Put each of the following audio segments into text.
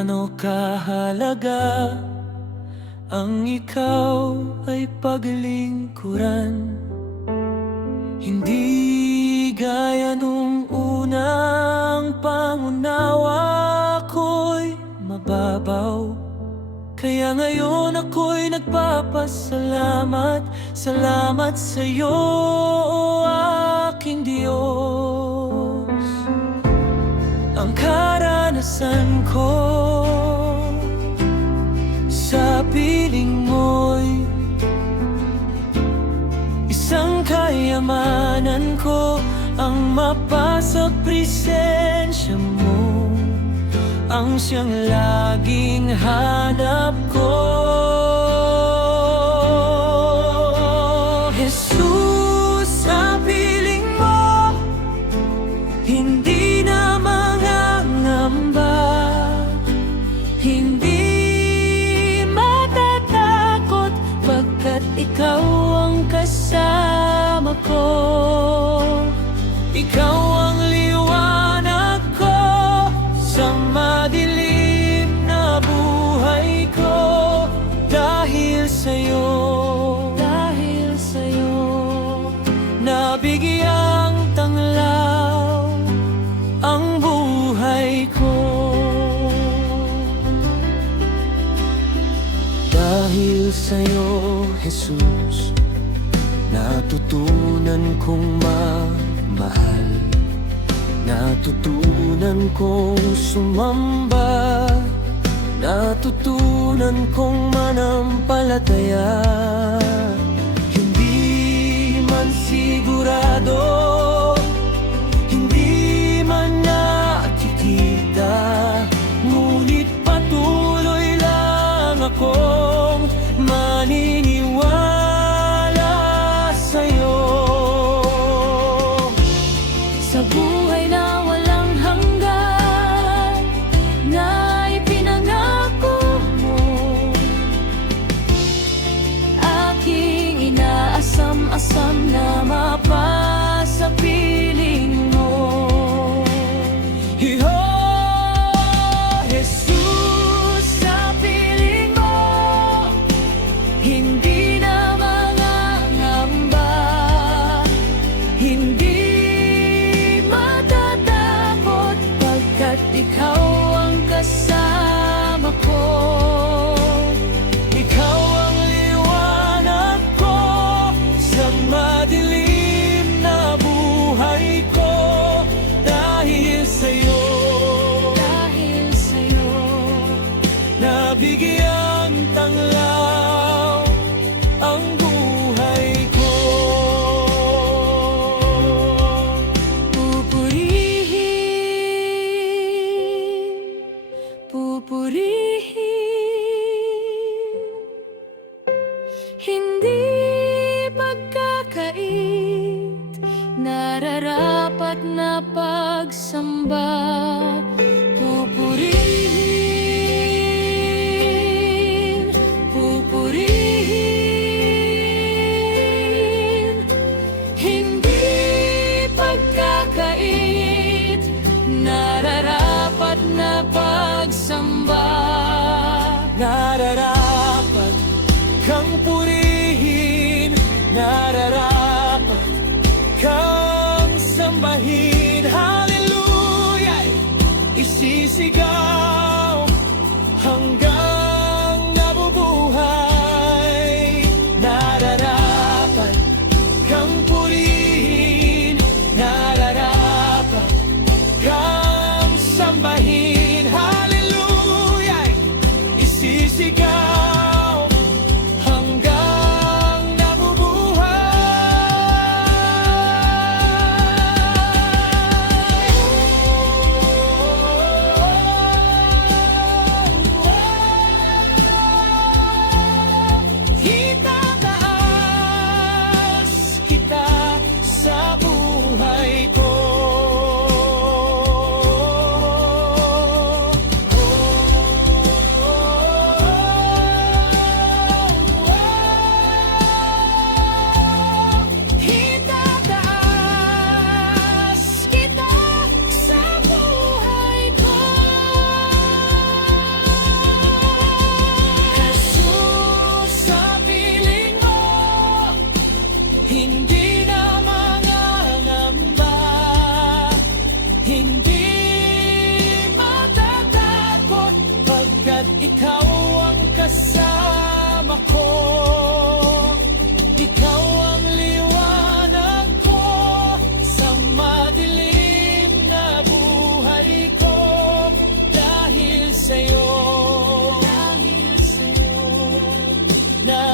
gaano kahalaga ang ikaw ay paglingkuran. Hindi gaya nung unang pangunawa ko'y mababaw. Kaya ngayon ako'y nagpapasalamat. Salamat sa'yo, o aking Diyos. Ang karanasan ko sa piling mo'y isang kayamanan ko. Ang mapasa presensya mo ang siyang laging hanap ko. Jesus, sa piling mo hindi na mangangamba, hindi matatakot, pagkat ikaw ang kasama ko. Ikaw ang liwanag ko sa madilim na buhay ko. Dahil sa'yo nabigyang tanglaw ang buhay ko. Dahil sa'yo, Jesus, natutunan kong mahal, natutunan kong sumamba, natutunan kong manampalataya. Hindi man sigurado, hindi man nakikita, ngunit patuloy lang akong maniniwala sa'yo. Sa buhay na walang hanggan na ipinangako mo, aking inaasam-asam na mapasa piling mo. Jesus, sa piling mo hindi na mangangamba, hindi ikaw ang kasama ko. Ikaw ang liwanag ko sa madilim na buhay ko. Dahil sa'yo nabigyang tanglaw ang buhay ko. Pupurihin, hindi pagkakait, nararapat na pagsamba. Pupurihin, pupurihin, hindi pagkakait, nararapat na pagsamba. Nararapat kang purihin, nararapat kang sambahin. Hallelujah! Isisigaw hanggang nabubuhay. Nararapat kang purihin, nararapat kang sambahin. Hallelujah! Isisigaw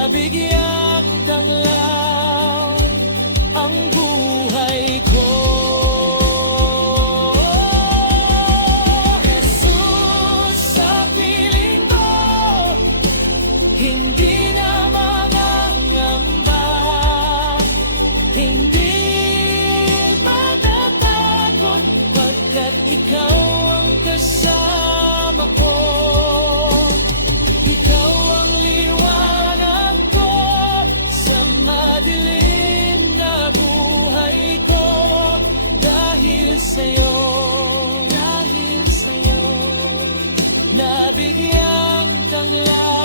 Nabigyang tanglaw ang buhay ko. Jesus, sa piling mo, hindi na mangangamba, hindi matatakot, pagkat ikaw ang kasama ko. Ikaw ang liwanag ko sa madilim na buhay ko. Dahil sa'yo, nabigyang tanglaw